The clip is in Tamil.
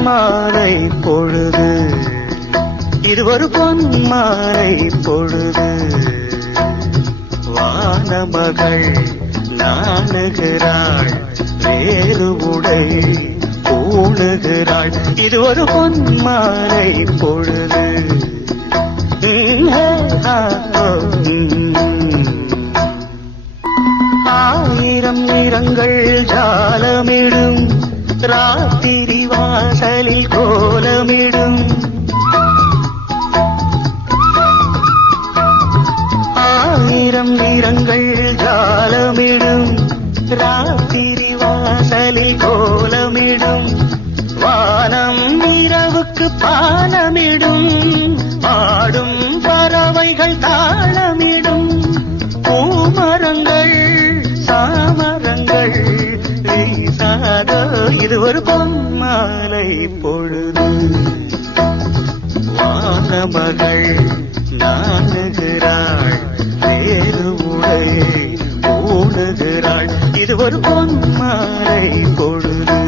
பொன்மாலை பொழுது. இது ஒரு பொன்மாலை பொழுது. வானமகள் நாணுகிறாள் வேறு உடை பூணுகிறாள் இது ஒரு பொன்மாலை பொழுது. ஆயிரம் நிறங்கள் ஜாலமிடும் ராத்திரி வாசலில் கோலமிடும். ஆயிரம் நிறங்கள் ஜாலமிடும். ராத்திரி வாசலில் கோலமிடும். வானம் இரவுக்கு பாலமிடும் வீசாதோ இது ஒரு பொம்மாலை பொழுது. வானமகள் நாணுகிறாள் வேறு உடை ஊணுகிறாள் இது ஒரு பொன்மாலை பொழுது.